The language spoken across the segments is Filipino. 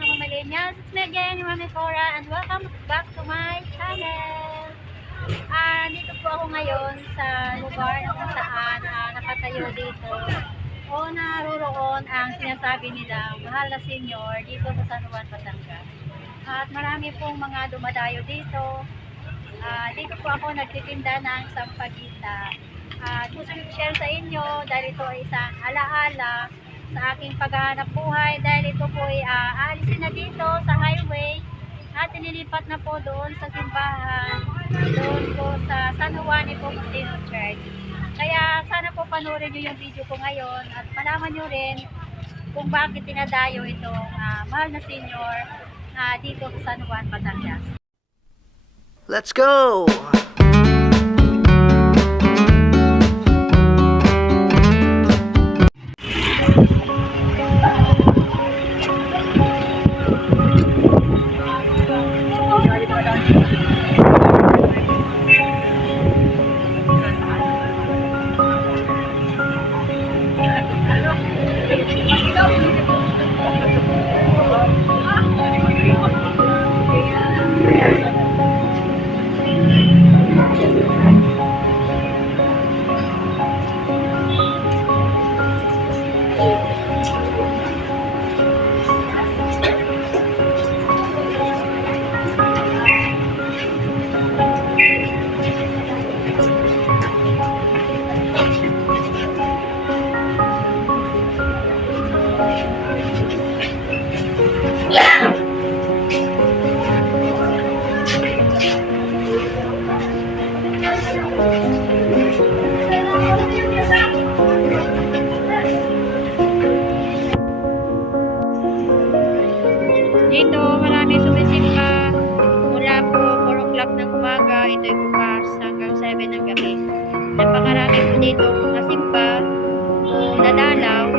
mga mamilenials. It's me again, Mami Cora, and welcome back to my channel. Dito po ako ngayon sa lugar na kung saan nakatayo dito o naroroon ang sinasabi nilang mahal na senior dito sa San Juan, Batangas. At marami pong mga dumadayo dito. Dito po ako nagtitinda ng sampagita. Gusto ko share sa inyo dahil ito ay isang alaala sa aking paghahanap buhay dahil ito po ay aalisin na dito sa highway at nililipat na po doon sa simbahan, doon po sa San Juan Nepomuceno Church. Kaya sana po panoorin nyo yung video ko ngayon at malaman nyo rin kung bakit tinadayo itong mahal na senior dito sa San Juan, Batangas. Let's go! Dito marami sumisimba mula po 4 o'clock ng umaga, ito ay bukas hanggang 7 ng gabi. Napakarami po dito nasimba, nadalaw.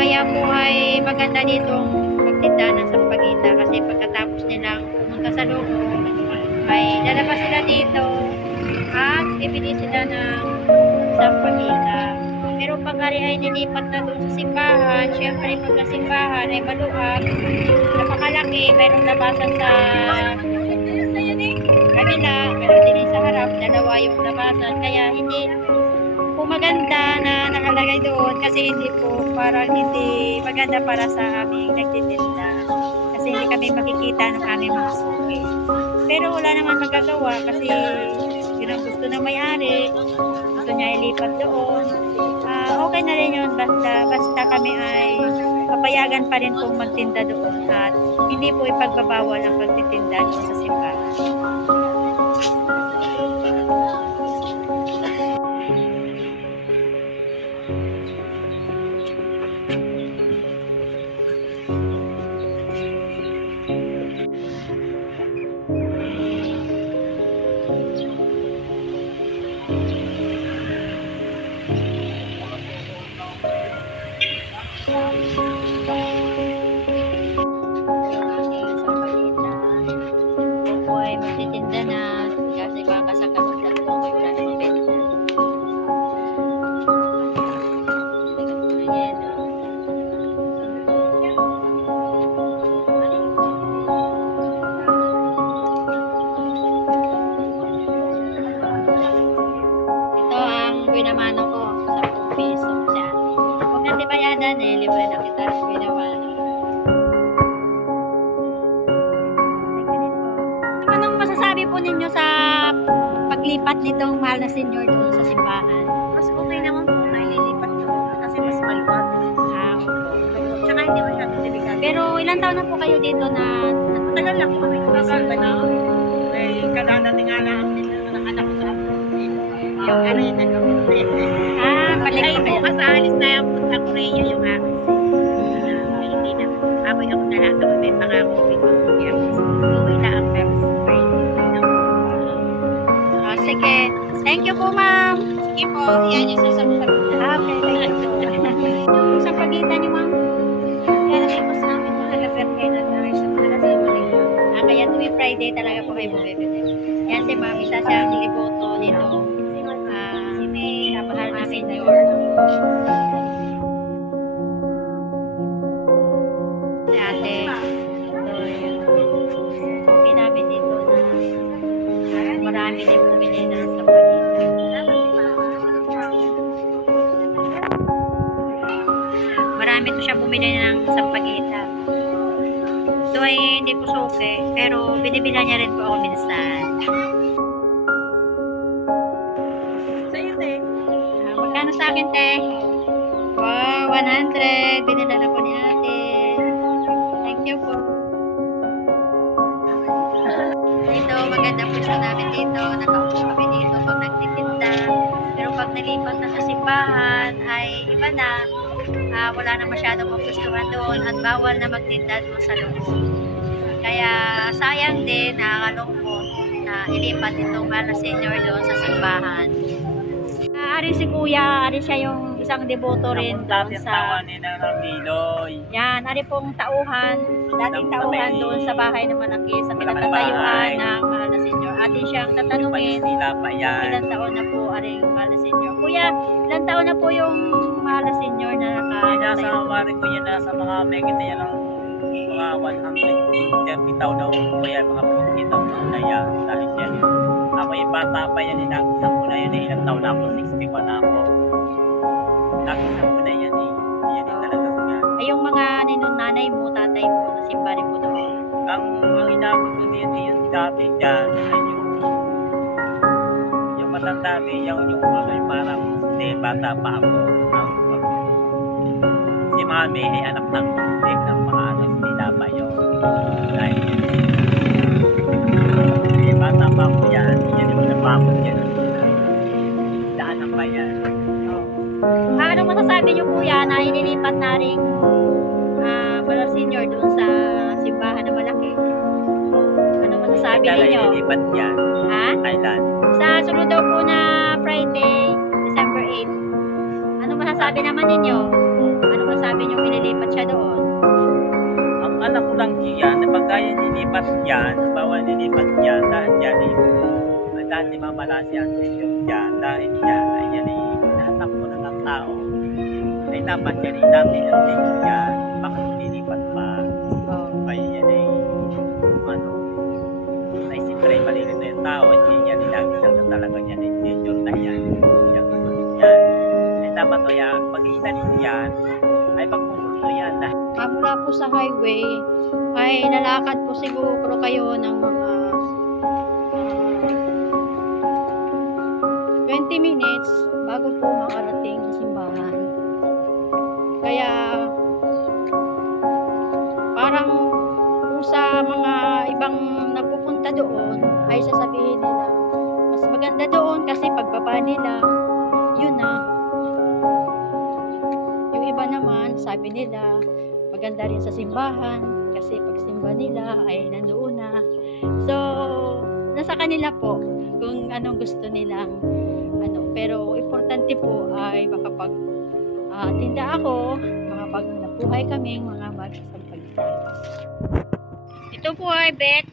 Kaya po ay maganda dito magtinda ng sampagita kasi pagkatapos nilang pumunta sa loob ay lalabas sila dito at bibili sila ng sampagita. Pero pag-ari ay nilipat na doon sa simbahan, syempre pagka simbahan ay maluwag, napakalaki, mayroong labasan sa kabila, mayroon din sa harap, dalawa yung labasan, kaya hindi po maganda na nakalagay doon kasi hindi po parang hindi maganda para sa aming nagtitinda kasi hindi kami makikita ng aming mga suki. Pero wala naman magagawa kasi yun ang gusto ng may-ari, gusto niya ilipat doon. Okay na rin yun basta kami ay papayagan pa rin pong magtinda doon at hindi po ipagbabawal ang pagtitinda doon sa simbahan. Magtitinda na kasi baka sa kapagdalo ko wala na mabenta. Ito ang binamano ko, 10 piso siya. Huwag natin bayadan libre na kita binamano. Anong masasabi po ninyo sa paglipat nitong mahal na senior doon sa simbahan? Mas okay naman po na ililipat doon kasi mas maluwag. Tsaka hindi masyadong delikado. Pero ilang taon na po kayo dito na Tagal lang kami kumisimba na. Kadadating nga lang din ng anak ko sa yung Korea na gawin. balik Ay, pa kayo? bukas aalis na yung punta Korea yung akin. Hindi na. Ako yung lahat ako may pangako ko. Uwi na ang first Sige. Thank you po, ma'am. Sige po, yan yung sasabihin. Okay, thank you po. Yung sa pagitan niyo, ma'am. Yan ang ipos namin mga laberkay na tayo sa mga nasimuling. Kaya tuwing Friday talaga po kayo bumibili. Yan si ma'am, isa siyang liboto nito. Si May, mahal na senior. Si ate. marami din bumili ng sampagita. Marami to siya bumili ng sampagita. Ito ay hindi ko suki, pero binibila niya rin po ako minsan. Sa'yo, te. Magkano sa akin, te? Wow, 100. Binila na po ni ate. Thank you po. Dito, maganda po siya namin dito. Nakaupo kami dito pag nagtitinda. Pero pag nalipat na sa simbahan, ay iba na. Wala na masyadong magustuhan doon at bawal na magtinda doon sa loob. Kaya sayang din, nakakalungkot na ilipat itong Mala Senior doon sa simbahan. Ari si Kuya, ari siya yung isang deboto rin doon sa... ni Niloy. Yan, ari pong tauhan, dating tauhan doon sa bahay na malaki, sa Malaking pinatatayuan bahay. ng Mala Senior. Atin siyang tatanungin, Nila pa yan. ilang taon na po aring Mala Senior. Kuya, ilang taon na po yung Mala Senior na Yan nasa nakatayo? mawari ko yan nasa mga megit yan ng mga 130 taon na po yan, mga 50 taon na yan. Dahil yan yun. Ako yung bata pa yan, nakisang ko na yan, ilang taon na ako, 61 na ako. Nakisang ko na yan eh. Yan yung talagang yan. Ay, yung mga ninong nanay mo, tatay mo, nasimba rin po doon. Ang inabot ko dito yung dati dyan, ay yung matanda yung parang hindi, bata pa ako. Si mami ay anak ng tip ng mga anak nila pa yun. Dahil bata pa ako yan, yan yung napapot yan. Daan ang bayan. Ano masasabi niyo kuya na inilipat na rin Mala Senior doon sa simbahan na malaki? Ano masasabi ninyo? Ilipat yan. Ha? Thailand. Sa sunod daw po na Friday, December 8. Ano masasabi naman ninyo? Ano masasabi niyo inilipat siya doon? Ang anak ko lang yan, na pagkaya nilipat yan, bawal nilipat yan, dahil yan eh, dahil mamalasi ang senior yan, dahil yan, ay yan eh, nahatak mo na ng tao, ay dapat yan eh, dami ang senior yan, bakit nilipat pa, ay yan eh, ano, ay siyempre malilit na yung tao, hindi yan, inagisang na talaga yan eh, senior na yan, yan, ay dapat o yan, pag-iitanin yan, ay pagpumulto yan, dahil Mula po sa highway, ay nalakad po siguro kayo ng mga 20 minutes bago po makarating sa simbahan. Kaya parang kung sa mga ibang nagpupunta doon ay sasabihin nila mas maganda doon kasi pagbaba nila yun na. Yung iba naman sabi nila maganda rin sa simbahan kasi pag simba nila ay nandoon na. So nasa kanila po kung anong gusto nilang pero importante po ay makapag tinda ako, makapagnabuhay kaming mga magsasampagita. Ito po ay Beck,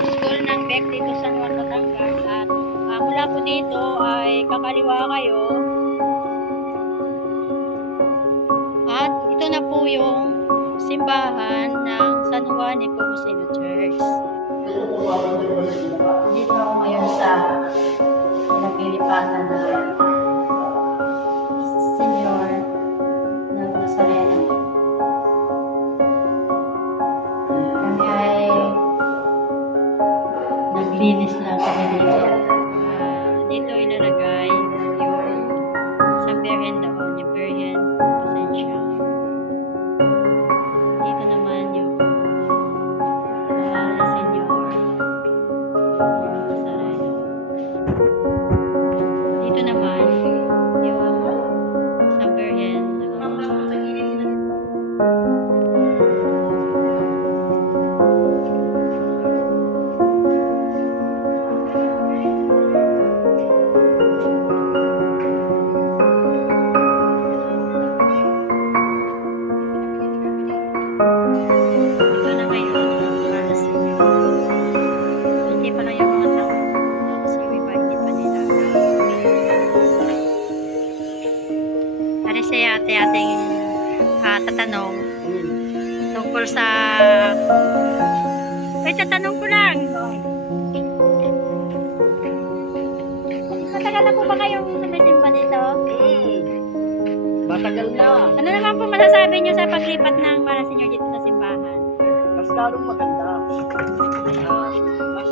school ng Beck dito sa Juan Batangas at mula po dito ay kakaliwa kayo at ito na po yung simbahan ng San Juan Nepomuceno Church. Dito ako ngayon sa naglilipatan na Senior ng Nazareno. Kami ay naglinis lang kami dito. Dito ilalagay yung sa Virgen doon, yung Virgen Pasensya. Dito naman yung Senior ng Nazareno. Dito naman yung San Virgen ito na ngayon para sa inyo. Hindi pa lang yung mga tao kasi yung iba hindi pa nila si ate-ating tatanong tungkol sa tatanong ko lang matagal na. Ano naman po masasabi niyo sa paglipat ng Mara Senior dito sa simbahan? Mas lalong maganda. Mas